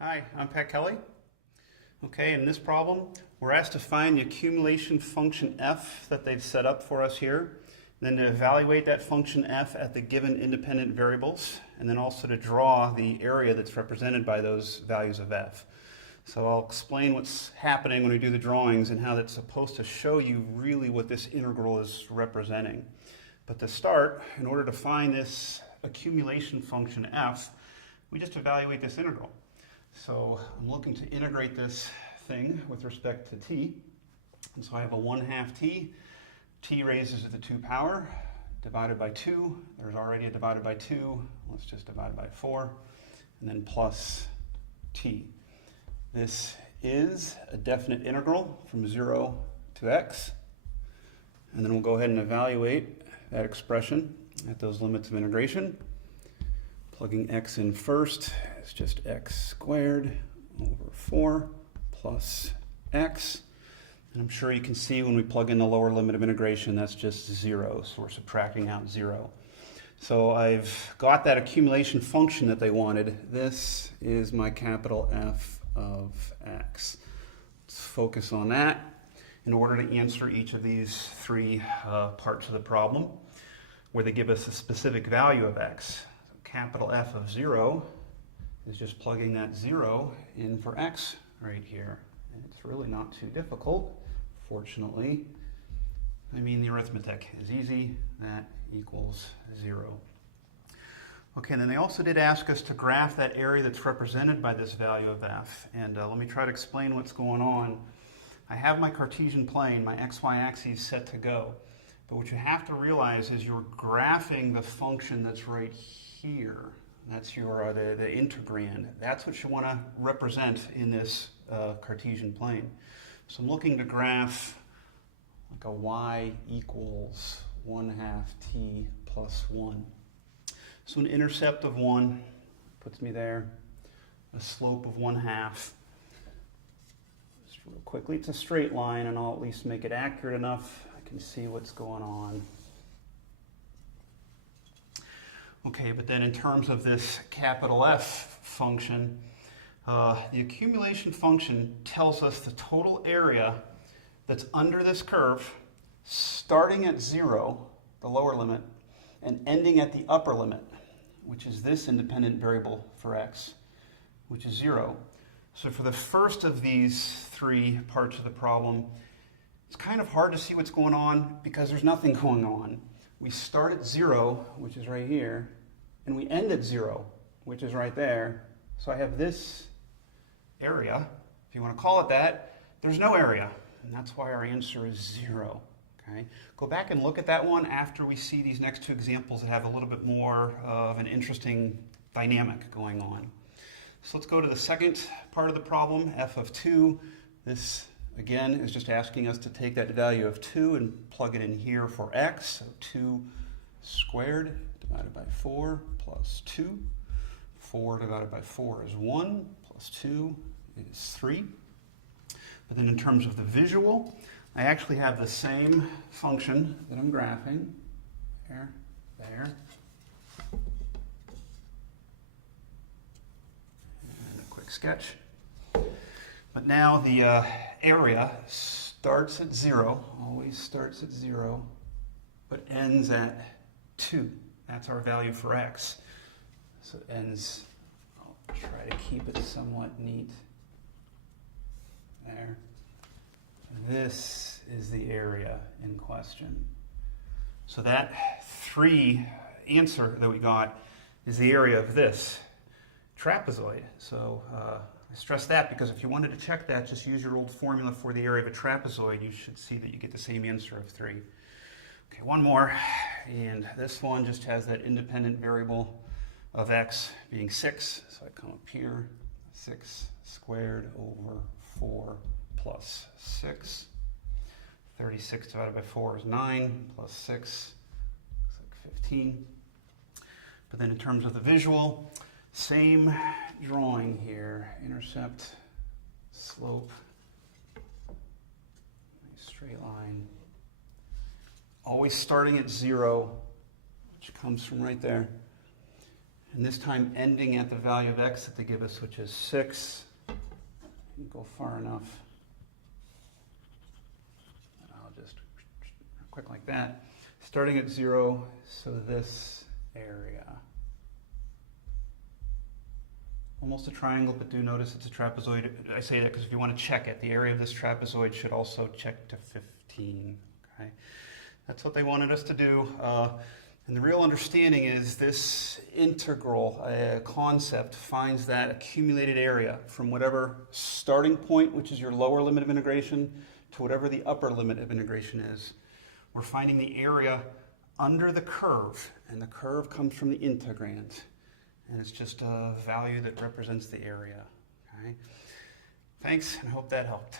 Hi, I'm Pat Kelly. Okay, in this problem, we're asked to find the accumulation function f that they've set up for us here, then to evaluate that function f at the given independent variables, and then also to draw the area that's represented by those values of f. So I'll explain what's happening when we do the drawings and how that's supposed to show you really what this integral is representing. But to start, in order to find this accumulation function f, we just evaluate this integral. So I'm looking to integrate this thing with respect to t. And so I have a 1/2 t raises to the 2 power, divided by 2. There's already a divided by 2. Let's just divide by 4. And then plus t. This is a definite integral from 0 to x. And then we'll go ahead and evaluate that expression at those limits of integration. Plugging x in first, it's just x squared over 4 plus x. And I'm sure you can see when we plug in the lower limit of integration, that's just 0. So we're subtracting out 0. So I've got that accumulation function that they wanted. This is my capital F of x. Let's focus on that in order to answer each of these three parts of the problem where they give us a specific value of x. Capital F of 0 is just plugging that 0 in for x right here. And it's really not too difficult, fortunately. I mean, the arithmetic is easy. That equals 0. Okay, and then they also did ask us to graph that area that's represented by this value of f. And let me try to explain what's going on. I have my Cartesian plane, my xy axis set to go. But what you have to realize is you're graphing the function that's right here. That's your the integrand. That's what you want to represent in this Cartesian plane. So I'm looking to graph like a y equals 1/2 t plus 1. So an intercept of 1 puts me there. A slope of 1/2. Just real quickly, it's a straight line, and I'll at least make it accurate enough I can see what's going on. Okay, but then in terms of this capital F function, the accumulation function tells us the total area that's under this curve, starting at 0, the lower limit, and ending at the upper limit, which is this independent variable for x, which is 0. So for the first of these three parts of the problem, it's kind of hard to see what's going on because there's nothing going on. We start at 0, which is right here, and we end at 0, which is right there. So I have this area, if you want to call it that. There's no area, and that's why our answer is 0. Okay? Go back and look at that one after we see these next two examples that have a little bit more of an interesting dynamic going on. So let's go to the second part of the problem, f of 2. This again is just asking us to take that value of 2 and plug it in here for x. So 2 squared divided by 4 plus 2. 4 divided by 4 is 1 plus 2 is 3. But then in terms of the visual, I actually have the same function that I'm graphing. There. And a quick sketch. But now the area starts at 0, always starts at 0, but ends at 2. That's our value for x. So it ends, I'll try to keep it somewhat neat. There. This is the area in question. So that 3 answer that we got is the area of this trapezoid. So I stress that because if you wanted to check that, just use your old formula for the area of a trapezoid. You should see that you get the same answer of 3. Okay, one more. And this one just has that independent variable of x being 6. So I come up here, 6 squared over 4 plus 6. 36 divided by 4 is 9, plus 6, looks like 15. But then in terms of the visual, same drawing here. Intercept, slope, straight line. Always starting at 0, which comes from right there. and this time ending at the value of x that they give us, which is 6. Go far enough. I'll just quick like that. Starting at 0, so this area. Almost a triangle, but do notice it's a trapezoid. I say that because if you want to check it, the area of this trapezoid should also check to 15. Okay, that's what they wanted us to do. And the real understanding is this integral concept finds that accumulated area from whatever starting point, which is your lower limit of integration, to whatever the upper limit of integration is. We're finding the area under the curve, and the curve comes from the integrand. And it's just a value that represents the area. Okay? Thanks, and I hope that helped.